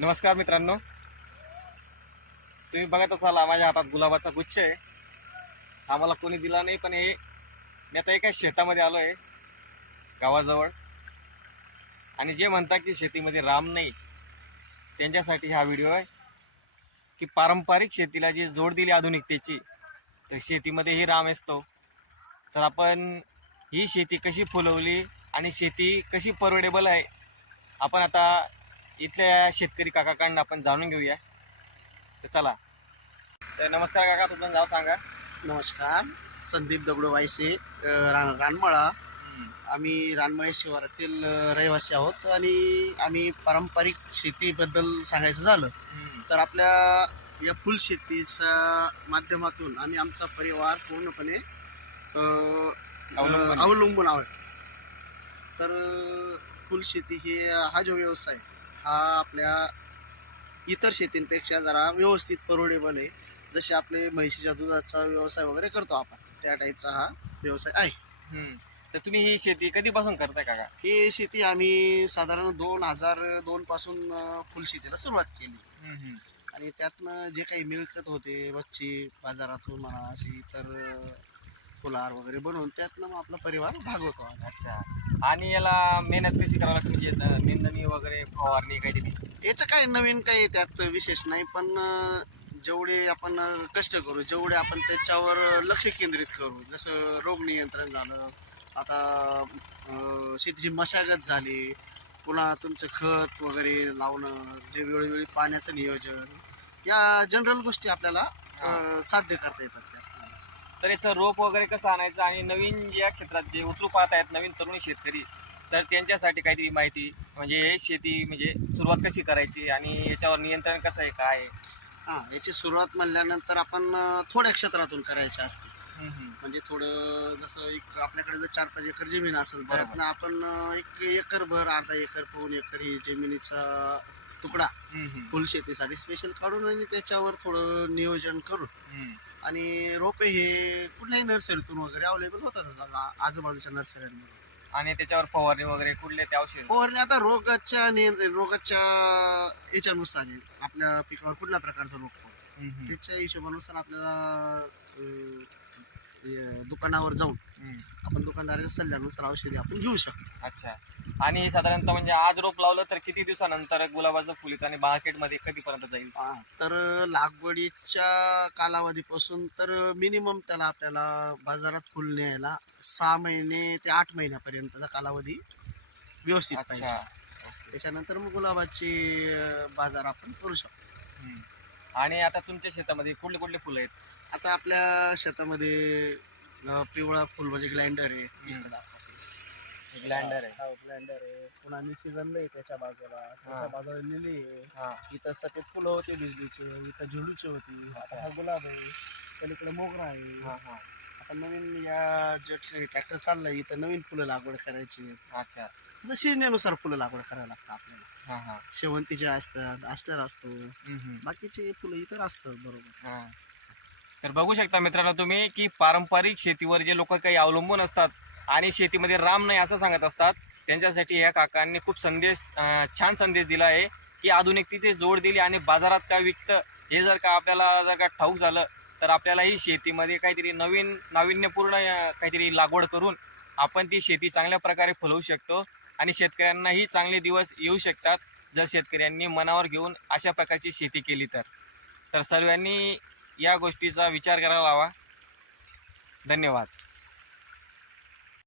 नमस्कार मित्रांनो, तुम्ही बघत असाल माझ्या हातात गुलाबाचा गुच्छ आहे. हा मला कोणी दिला नाही, पण हे मी आता एका शेतामध्ये आलो आहे गावाजवळ. आणि जे म्हणतात की शेतीमध्ये राम नाही, त्यांच्यासाठी हा व्हिडिओ आहे की पारंपरिक शेतीला जी जोड दिली आधुनिकतेची, तर शेतीमध्येही राम असतो. तर आपण ही शेती कशी फुलवली आणि शेती कशी परवडेबल आहे, आपण आता इथल्या शेतकरी काकाकडून आपण जाणून घेऊया. तर चला. तर नमस्कार काका, तुमचं नाव सांगा. नमस्कार. संदीप दगडू वायसे, रानमळा. आम्ही रानमळे शिवारातील रहिवासी आहोत आणि आम्ही पारंपरिक शेतीबद्दल सांगायचं झालं तर आपल्या या फुलशेतीच्या माध्यमातून आम्ही आमचा परिवार पूर्णपणे अवलंबून आहोत. तर फुलशेती हा जो व्यवसाय हा आपल्या इतर शेतींपेक्षा जरा व्यवस्थित परवडेबल आहे. जसे आपले म्हैशीच्या दुधाचा व्यवसाय वगैरे करतो आपण, त्या टाईपचा हा व्यवसाय आहे. तर तुम्ही ही शेती कधीपासून करताय काका? ही शेती आम्ही साधारण 2002 पासून फुलशेतीला सुरुवात केली आणि त्यातनं जे काही मिळकत होते बच्ची बाजारातून म्हणा अशी इतर फुलार वगैरे बनवून त्यातनं मग आपला परिवार भागवतो. अच्छा. आणि याला मेहनत कशी करावी लागते, म्हणजे निंदणी वगैरे, फवारणी काहीतरी? याचं काही नवीन काही त्यात विशेष नाही, पण जेवढे आपण कष्ट करू, जेवढे आपण त्याच्यावर लक्ष केंद्रित करू, जसं रोग नियंत्रण झालं, आता शेतीची मशागत झाली, पुन्हा तुमचं खत वगैरे लावणं, जे वेळोवेळी पाण्याचं नियोजन, या जनरल गोष्टी आपल्याला साध्य करता येतात त्या. तर याचं रोप वगैरे कसं आणायचं, आणि नवीन या क्षेत्रात जे उतरू पाहत आहेत नवीन तरुण शेतकरी, तर त्यांच्यासाठी काहीतरी माहिती, म्हणजे शेती म्हणजे सुरुवात कशी करायची आणि याच्यावर नियंत्रण कसं आहे, काय आहे? याची सुरुवात म्हणल्यानंतर आपण थोड्या क्षेत्रातून करायची असते. म्हणजे थोडं जसं एक आपल्याकडे जर 4-5 एकर जमीन असेल, त्यातनं आपण 1 एकरभर, अर्धा एकर, पाऊण एकर ही जमिनीचा तुकडा फुलशेतीसाठी स्पेशल काढून आणि त्याच्यावर थोडं नियोजन करून आणि रोपे हे कुठल्याही नर्सरीतून वगैरे अवेलेबल होतात आजूबाजूच्या नर्सऱ्यांमध्ये. आणि त्याच्यावर फवारणी वगैरे कुठले ते औषध? फवारणी आता रोगाच्या याच्यानुसार आहे. आपल्या पिकावर कुठल्या प्रकारचा रोग पडतो त्याच्या हिशोबानुसार आपल्याला दुकानावर जाऊन आपण दुकानदाराच्या सल्ल्यानुसार औषधी आपण घेऊ शकतो. अच्छा. आणि साधारणतः म्हणजे आज रोप लावलं तर किती दिवसानंतर गुलाबाचं फुल येतं आणि मार्केटमध्ये कधीपर्यंत जाईल? तर लागवडीच्या कालावधीपासून तर मिनिमम त्याला आपल्याला बाजारात फुल न्यायला 6 महिने ते 8 महिन्यापर्यंतचा कालावधी व्यवस्थित पाहिजे. त्याच्यानंतर मग गुलाबाची बाजार आपण करू शकतो. आणि आता तुमच्या शेतामध्ये कुठले कुठले फुलं आहेत? आता आपल्या शेतामध्ये पिवळा फुल म्हणजे ग्लँडर आहे. ग्लँडर आहे. ग्लँडर आहे. पुन्हा निशिगंध आहे त्याच्या बाजूला लिली आहे. इथं सफेद फुलं होते बिजलीचे, इथं झेंडूची होती. आता हा गुलाब आहे, पलीकडे मोगरा आहे. आता नवीन या जे ट्रॅक्टर चाललाय इथं नवीन फुलं लागवड करायची. अच्छा. जसं सिजनेनुसार फुलं लागवड करायला लागतं आपल्याला. शेवंतीचे असतात, आस्टर असतो, बाकीचे फुलं इतर असतात. बरोबर. तर बघू शकता मित्रांनो तुम्ही की पारंपरिक शेतीवर जे लोक काही अवलंबून असतात आणि शेतीमध्ये राम नाही असं सांगत असतात, त्यांच्यासाठी ह्या काकांनी खूप छान संदेश दिला आहे की आधुनिकतेची जोड दिली आणि बाजारात काय विकतं हे जर का ठाऊक झालं, तर आपल्याला ही शेतीमध्ये काहीतरी नवीन नाविन्यपूर्ण काहीतरी लागवड करून आपण ती शेती चांगल्या प्रकारे फुलवू शकतो आणि शेतकऱ्यांनाही चांगले दिवस येऊ शकतात जर शेतकऱ्यांनी मनावर घेऊन अशा प्रकारची शेती केली तर सर्वांनी या गोष्टीचा विचार करायला हवा. धन्यवाद.